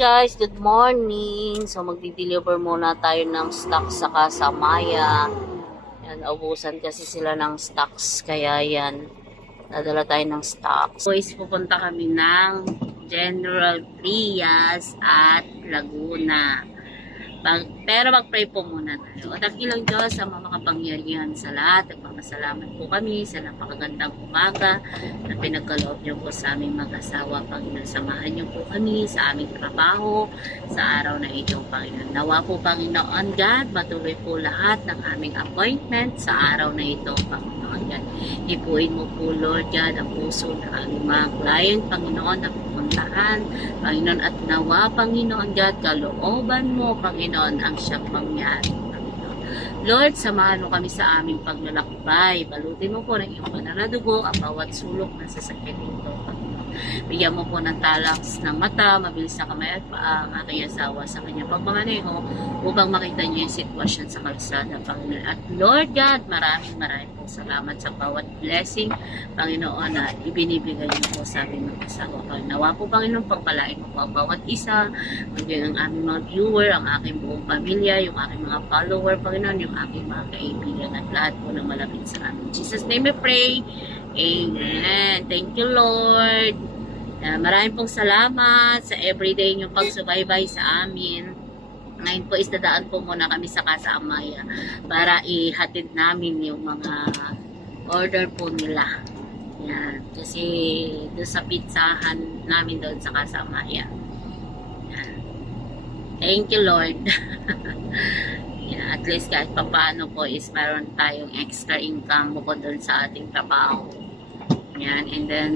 guys, good morning. So magdi-deliver muna tayo ng stocks sa Kasamaya. Yan, ubusan kasi sila ng stocks, kaya yan, dadala tayo ng stocks. So pupunta kami ng General Trias at Laguna. Pero mag-pray po muna tayo. O dakilang Diyos sa mga makapangyarihan sa lahat. Nagpapasalamat po kami sa napakagandang umaga na pinagkaloob niyo po sa aming mag-asawa. Panginoon, samahan niyo po kami sa aming trabaho sa araw na ito, Panginoon. Nawa po, Panginoon God, matuloy po lahat ng aming appointment sa araw na ito, Panginoon God. Ipuin mo po, Lord God, ang puso ng aming mga client, Panginoon, na pupuntahan, Panginoon, at nawa, Panginoon God, kalooban mo, Panginoon, ang siyang mangyari, Panginoon. Lord, samahan mo kami sa aming paglalakbay. Balutin mo po ng iyong banal na dugo ang bawat sulok na sasakyan nito, Panginoon. Bigyan mo po ng talaks ng mata, mabilis na kamay at paa ang aking asawa sa kanyang pagmamaneho upang makita niyo yung sitwasyon sa kalsada, Panginoon. At Lord God, maraming po salamat sa bawat blessing, Panginoon, na ibinibigay niyo po sa aming mga asawa. Nawa po, Panginoon, pagpalain mo po ang bawat isa, maging ang aming mga viewer, ang aking buong pamilya, yung aking mga follower, Panginoon, yung aking mga kaibigan at lahat po ng malapit sa amin. In Jesus' name we pray. Amen. Thank you, Lord. Maraming pong salamat sa everyday niyong pagsubaybay sa amin. Ngayon po is dadaan po muna kami sa Kasamaya para ihatid namin yung mga order po nila. Yan. Kasi doon sa pizzahan namin doon sa Kasamaya. Yan. Thank you, Lord. Yan. At least kahit papaano po is meron tayong extra income bukod doon sa ating trabaho. Yan. And then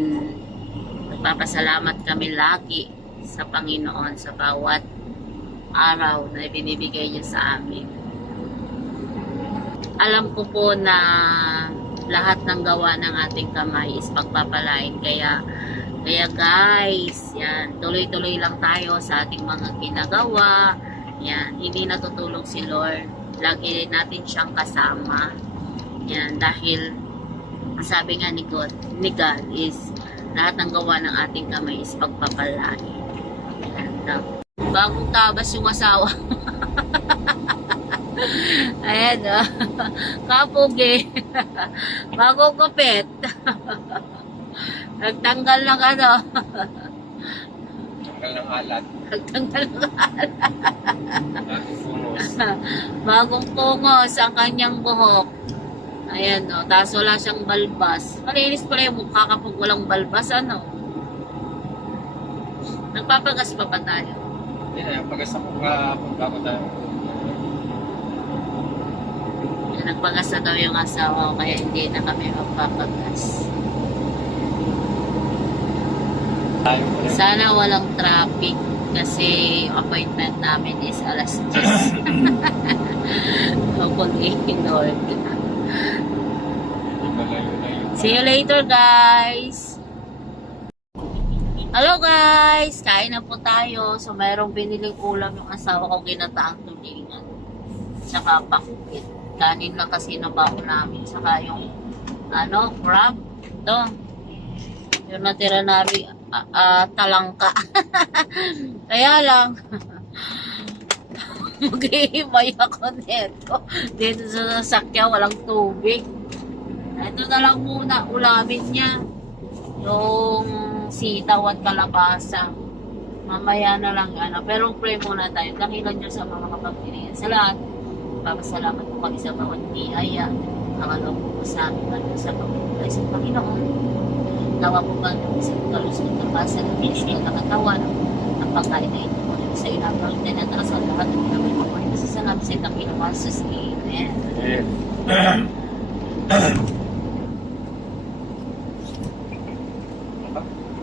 nagpapasalamat kami lagi sa Panginoon sa bawat araw na ibinibigay niya sa amin. Alam ko po na lahat ng gawa ng ating kamay is pagpapalain. Kaya guys, yan, tuloy-tuloy lang tayo sa ating mga ginagawa. Yan, hindi natutulog si Lord. Lagi natin siyang kasama. Yan, dahil sabi nga ni God is lahat ng gawa ng ating kamay is pagpapalain. Yan, bagong tabas yung asawa. Ayan, kapugi. Bagong kapit. Nagtanggal ng ano. Tanggal ng alat. Nagtanggal ng alat. Bagong pungos ang kanyang buhok. Ayan, no. Tapos wala siyang balbas. Malinis pala yung mukha kapag walang balbas, ano. Nagpapagas pa ba tayo? Yan, pag-asa ko ka, punta ko tayo. Nagpagas na daw yung asawa ko, kaya hindi na kami magpapagas. Sana walang traffic kasi yung appointment namin is alas 10. Hopefully, Lord. See you later, guys! Hello, guys! Kain na po tayo. So, mayroong biniling ulam yung asawa ko, ginataang tulingan. Tsaka pakukit. Kanin lang kasi nabaho namin. Saka yung, crab. Ito. Yung natira namin, talangka. Kaya lang, mag-iimay ako nito. Dito sa sasakyan, walang tubig. Ito na lang muna, ulamin niya. Yung sitaw at kalabasa. Mamaya na lang, pero pray muna tayo. Dakilan niyo sa mga kapagpilihan. Sa lahat, papasalamat po kami sa bawat biyaya. Nakaloob po sa amin sa pagpapalay sa Panginoon. Nawa po ba ng isang kalos ng kabasa ng physical na katawan ng pagkain na ito po sa inabang na natarasal lahat ng pinamay po rin sa sanap sa itang kinamasos. Amen.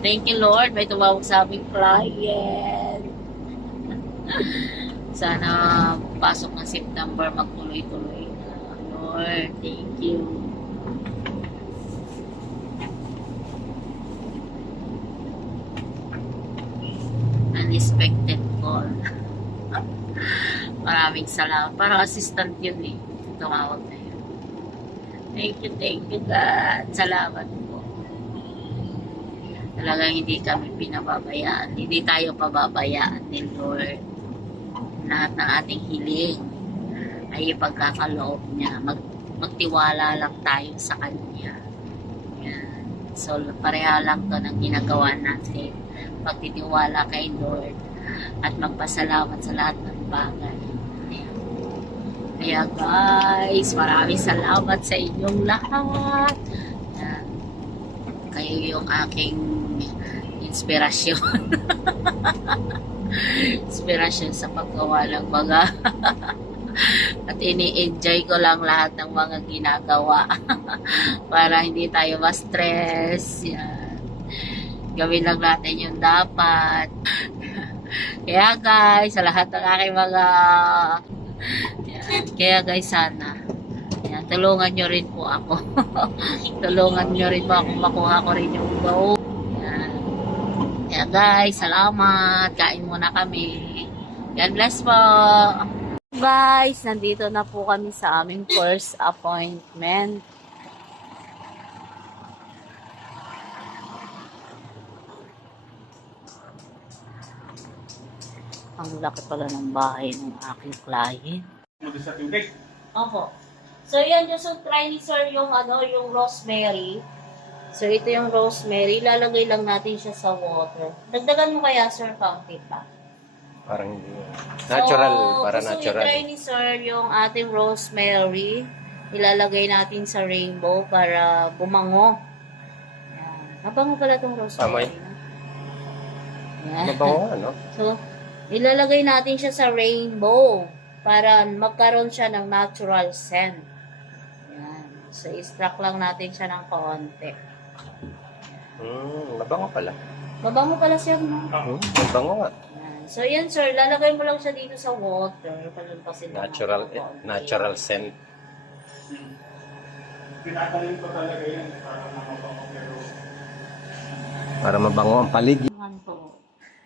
Thank you, Lord. May tumawag sa aming client. Sana pasok ng September magtuloy-tuloy na. Lord, thank you. Unexpected call. Maraming salamat. Parang assistant yun eh. Tumawag na yun. Thank you, God. Salamat po. Talagang hindi kami pinababayaan. Hindi tayo pababayaan ni Lord. Lahat ng ating hiling ay ipagkakaloob niya. Magtiwala lang tayo sa Kanya. Yan. So, pareha lang to ng ginagawa natin. Pagtitiwala kay Lord at magpasalamat sa lahat ng bagay. Ayan. Kaya guys, maraming salamat sa inyong lahat. Yan. Kayo yung aking inspirasyon. Inspirasyon sa paggawa ng mga at ini-enjoy ko lang lahat ng mga ginagawa para hindi tayo ma-stress. Yan. Gawin lang natin yung dapat. Kaya guys, sa lahat ng aking mga yan. Kaya guys, sana yan, tulungan nyo rin po ako. Tulungan nyo rin po ako makuha ko rin yung go. Yan. Kaya guys, salamat. Kain muna kami. God bless po. Guys, nandito na po kami sa aming first appointment. Ang laki pala ng bahay ng aking client. Sa tubig. Opo. So, yan yung try ni sir yung, yung rosemary. So, ito yung rosemary. Lalagay lang natin siya sa water. Dagdagan mo kaya, sir, kaunti pa. Parang natural, para gusto natural. i-try ni sir yung ating rosemary. Ilalagay natin sa rainbow para bumango. Yan. Mabango pala itong rosemary. Yan. Mabango nga, no? So, ilalagay natin siya sa rainbow para magkaroon siya ng natural scent. Yan. So, i-struck lang natin siya ng kaunti. Mabango pala. Mabango pala siya, no? Mabango nga. So, yan sir, lalagay mo lang siya dito sa water. Palumpasin mo Natural, ng kaunti. natural scent. Pinatalim ko talaga yan para mabango pero Para mabango ang paligid. Naman po.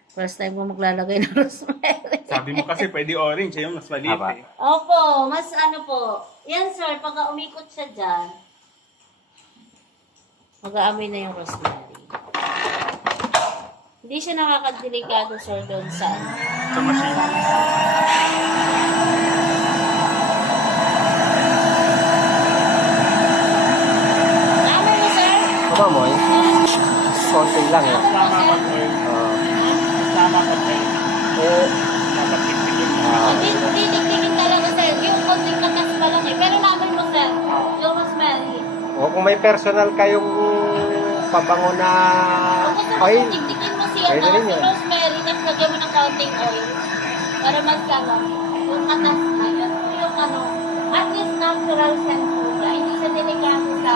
First time ko maglalagay ng rosemary. sabi mo kasi pwede orange, yun mas maliit Aba. eh. Opo, mas po. Yan sir, pagka umikot siya dyan, mag-aamoy na yung rosemary. Hindi siya nakakadelikado sir doon sa Sa machine. Amoy mo sir? Mabamoy? Konti lang eh. Sama pag oil. Sama pag oil. Dapat tigtigil mo. Hindi dikdikin talaga sir. Yung konting katas pa lang eh. Pero namin mo sir, yung rosemary. O kung may personal kayong pabango na Kung gusto mo oil, dikdikin mo si, pwede rin si yun. rosemary, tapos lagyan mo ng counting oil. Para magsalang. Yung katas na, yun po yung at least natural scent po siya. Hindi siya delikado sa,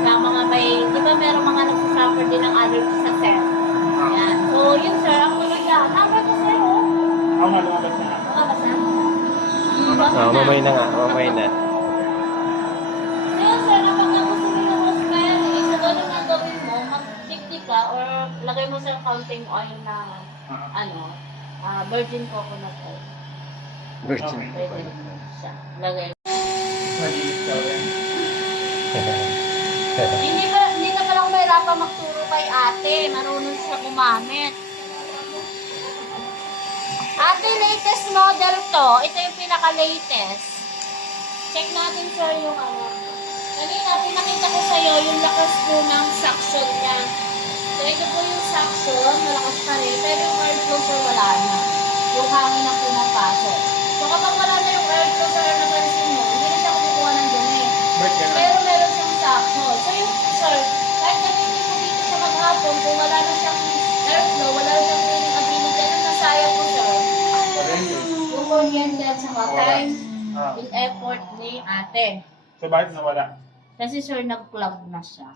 sa mga may, di ba meron mga nagsasuffer din ng allergy sa scent. Yan. So, yun sir, ang maganda. Number ko sir, oh. Ako nga lumabas na. Makabasa? mamay na nga, mamay na. Kaya sir, kapag gusto mo ng rosemary, so ganun ang gawin mo, magdikdik ka or lagay mo sa counting oil na virgin coconut oil. Virgin. Pwede rin siya. Lagay. Maliit daw yan. Hindi ka pala kumahirapan magturo kay ate. Marunong siya gumamit. Ate, latest model to. Ito yung pinaka-latest. Check natin sir yung Kanina, pinakita ko sa'yo yung lakas po ng suction niya. So, ito po yung suction. Malakas pa rin. Pero yung airflow sir, wala na. Yung hangin na pumapasok. So, kapag wala na yung airflow sir, napansin mo, hindi na siya kumukuha ng dumi. Ba't yan? Pero meron siyang suction. So, yung sir, kahit nagtitin mo dito siya maghapon, kung wala na siyang airflow, wala na siyang cleaning ability, ano nasayang po sir? Yung kuryente at saka time, yung effort ni ate. So bakit nawala? Kasi sir, nag-plug na siya.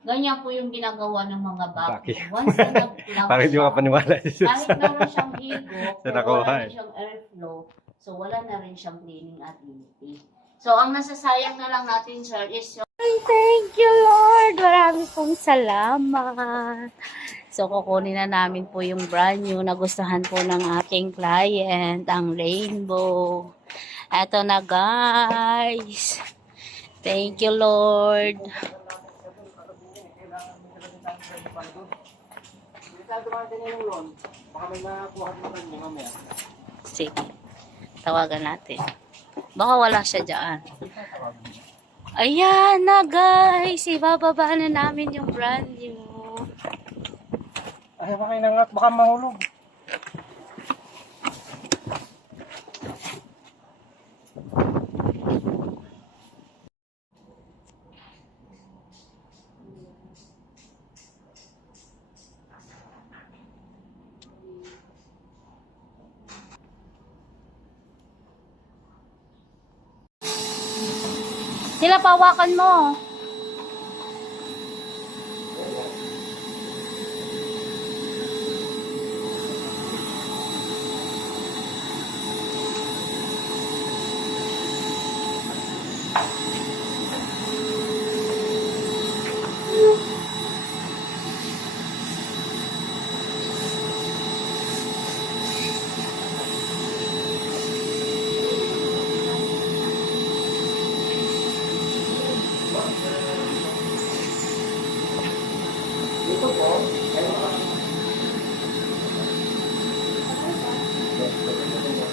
Ganyan po yung ginagawa ng mga vacuum. Bakit? Once na nag-plug Parang hindi siya, ko paniwala. kahit meron siyang higop, Sa pero nakuha wala eh. na siyang airflow, so wala na rin siyang cleaning ability. So, ang nasasayang na lang natin, sir, is yung thank you, Lord! Marami pong salamat! So, kukunin na namin po yung brand new na gustuhan po ng aking client, ang rainbow. Eto na, guys! Thank you, Lord! Sige. Tawagan natin. Baka wala siya dyan. Ayan na guys. Ibababa na namin yung brand new. Ay, baka inangat, baka mahulog. Sila, pawakan mo.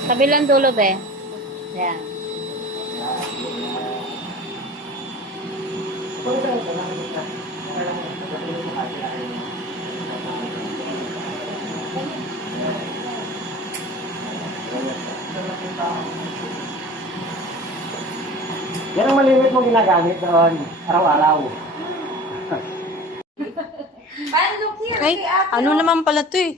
Kabilang dulo be. Yan. Yan ang malimit mo ginagamit doon, araw-araw. Ay, ano naman pala to eh?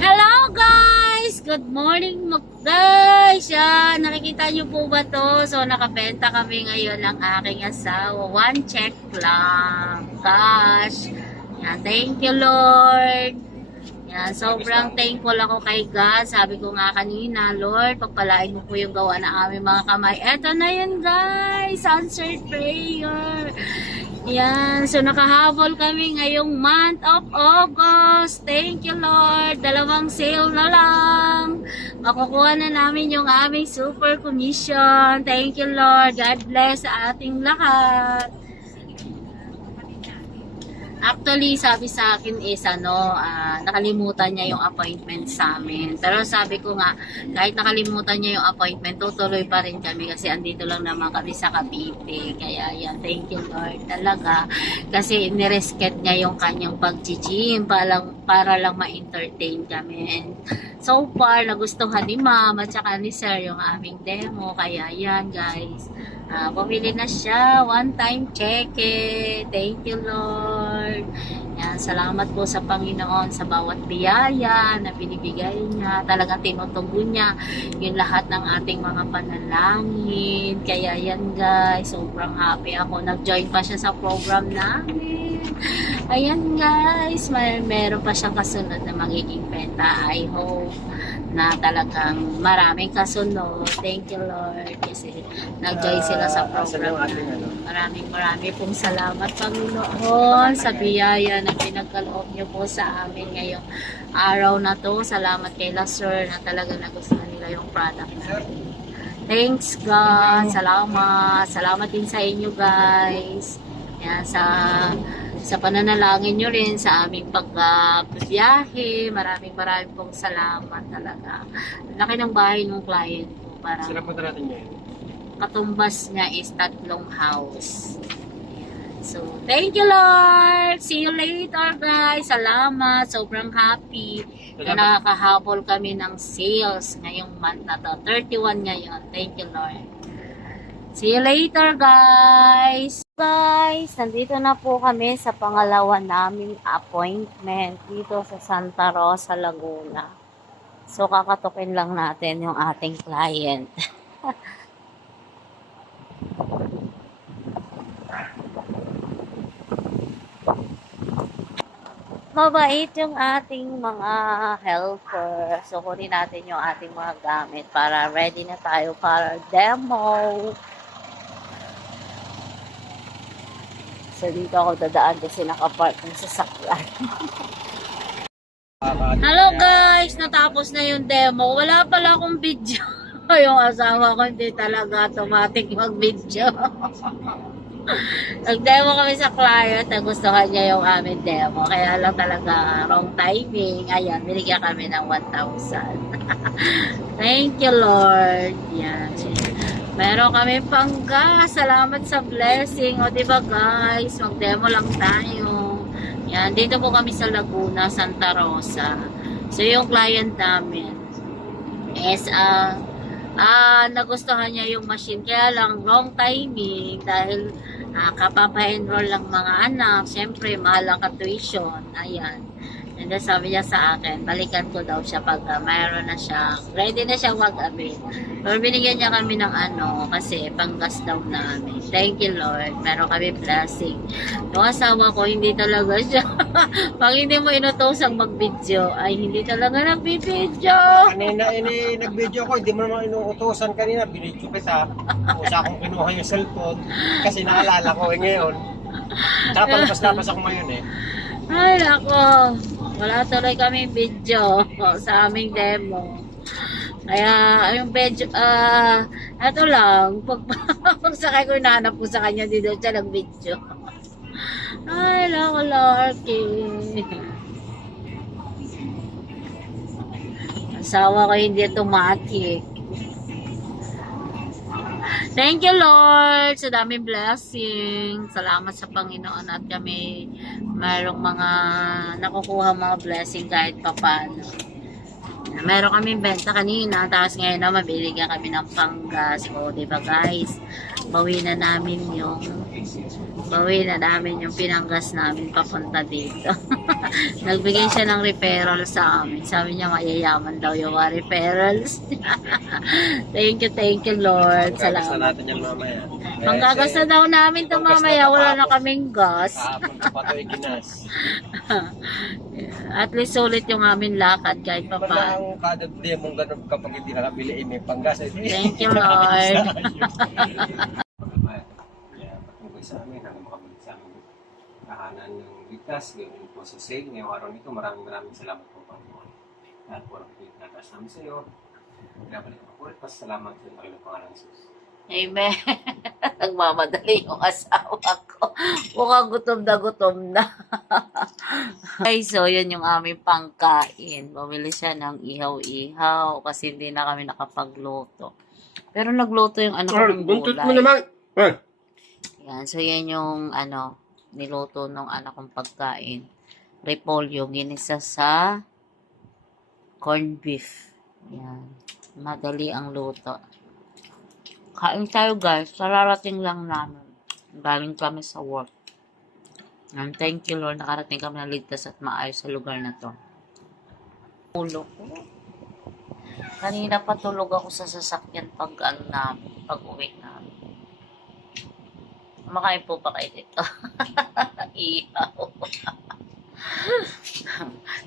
Hello guys! Good morning guys! Yan, nakikita nyo po ba to? So nakabenta kami ngayon ng aking asawa. One check lang. Cash. Yan, thank you Lord. Yan, sobrang thankful ako kay God. Sabi ko nga kanina, Lord, pagpalain mo po yung gawa ng aming mga kamay. Eto na yun guys! Answered prayer. Yan, so nakahabol kami ngayong month of August. Thank you Lord. 2 sale na lang. Makukuha na namin yung aming super commission. Thank you Lord. God bless sa ating lahat. Actually, sabi sa akin is nakalimutan niya yung appointment sa amin. Pero sabi ko nga, kahit nakalimutan niya yung appointment, tutuloy pa rin kami kasi andito lang naman kami sa Cavite. Kaya yan, thank you Lord talaga. Kasi niresket niya yung kanyang pag-gym para lang ma-entertain kami. And so far, nagustuhan ni Ma'am at saka ni Sir yung aming demo. Kaya yan guys. Bumili na siya. One-time check it. Thank you, Lord. Yan, salamat po sa Panginoon sa bawat biyaya na binibigay niya. Talagang tinutugon niya yung lahat ng ating mga panalangin. Kaya yan, guys. Sobrang happy ako. Nag-join pa siya sa program namin. Ayan, guys. Meron pa siyang kasunod na magiging benta. I hope na talagang maraming kasunod. Thank you Lord kasi nag-join sila sa program na. Maraming pong salamat Panginoon sa biyaya na pinagkaloob niyo po sa amin ngayong araw na to. Salamat kay La Sir na talagang nagustuhan nila yung product natin. Thanks God. Salamat din sa inyo guys. Yan, sa pananalangin nyo rin sa aming pagbiyahe. Maraming pong salamat talaga. Laki ng bahay ng client ko. Parang Sila punta natin ngayon. katumbas niya is 3 house. So, thank you Lord! See you later guys! Salamat! Sobrang happy na nakakahabol kami ng sales ngayong month na to. 31 ngayon. Thank you Lord! See you later guys! Guys, nandito na po kami sa pangalawa naming appointment dito sa Santa Rosa, Laguna. So, kakatukin lang natin yung ating client. Mabait yung ating mga helper. So, kunin natin yung ating mga gamit para ready na tayo para demo. So, dito ako dadaan kasi nakapark ng sasakyan. Hello guys! Natapos na yung demo. Wala pala akong video. Yung asawa ko hindi talaga automatic mag-video. Nag-demo kami sa client, nagustuhan niya yung aming demo. Kaya lang talaga wrong timing. Ayan, binigyan kami ng 1,000. Thank you, Lord. Yan. Meron kami pangga. Salamat sa blessing. O, diba guys? Mag-demo lang tayo. Yan. Dito po kami sa Laguna, Santa Rosa. So, yung client namin is, nagustuhan niya yung machine. Kaya lang, wrong timing. Dahil, kapapa-enroll lang mga anak. Siyempre, mahal ang tuition. Ayan. And then sabi niya sa akin, balikan ko daw siya pag mayroon na siya, ready na siya mag-abit. Pero binigyan niya kami ng kasi panggas daw namin. Thank you, Lord. Meron kami blessing. Yung asawa ko, hindi talaga siya. Pag hindi mo inutosang mag-video, ay hindi talaga nag-video. Kanina, nag-video ko, hindi mo naman inuutosan kanina, binidyo kita. Usa akong kinuha yung cellphone, kasi naalala ko ngayon. Tsaka palabas-labas ako ngayon Ay, ako. Wala tuloy kami video sa aming demo. Kaya, yung video, ito lang. Pagsakay ko, hinahanap ko sa kanya, dito siya nag-video. Ay, lako, Lorky. Asawa ko hindi automatic. Thank you, Lord, sa daming blessing. Salamat sa Panginoon at kami mayroong mga nakukuha mga blessing kahit papano. Meron kami benta kanina, tapos ngayon naman binigyan kami ng panggas. O, diba guys? Bawi na namin yung pinanggas namin papunta dito. Nagbigay siya ng referral sa amin. Sabi niya mayayaman daw yung mga referrals. Thank you Lord. Salamat. Salamat. Natin yan mamaya. Panggagas na daw namin ito mamaya. Wala na kaming gas. Kahapon pa ito iginas. At least sulit yung aming lakad kahit pa Wala paano. ang kada demo ganun kapag hindi nakabili, may panggas. Thank you, Lord. Patungkol sa amin, ang makabalik sa amin kahanan ng ligtas, gawin po sa sale. Ngayong araw nito, maraming salamat po, Panginoon. Lahat po ang pinagtatas namin sa iyo. Pinabalik ko po ulit, pasalamat sa Panginoon Pangalan Jesus. Amen. Nagmamadali yung asawa ko. Mukhang gutom na. Okay, so yun yung aming pangkain. Bumili siya ng ihaw-ihaw kasi hindi na kami nakapagluto. Pero nagluto yung ko ng Buntot mo gulay. naman. Yan, so yan yung niluto ng anak kong pagkain. Repolyo, ginisa sa corned beef. Yan. Madali ang luto. Kain tayo guys. Sararating lang namin. Galing kami sa work. And thank you Lord. Nakarating kami ng ligtas at maayos sa lugar na to. Ulo ko. Kanina pa tulog ako sa sasakyan pag uwi namin. Kumakain po pa kayo dito. Ihaw.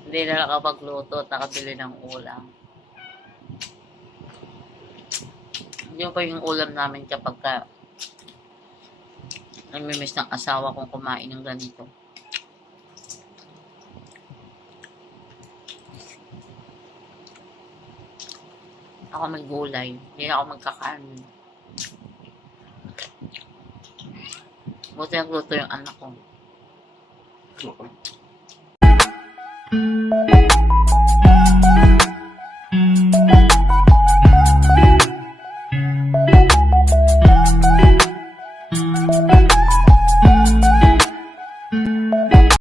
Hindi na nakapagluto at nakabili ng ulam. Yun pa yung ulam namin kapag namimiss ng asawa kong kumain ng ganito. Ako may gulay. Hindi ako magkakain. Buti nagluto yung anak ko.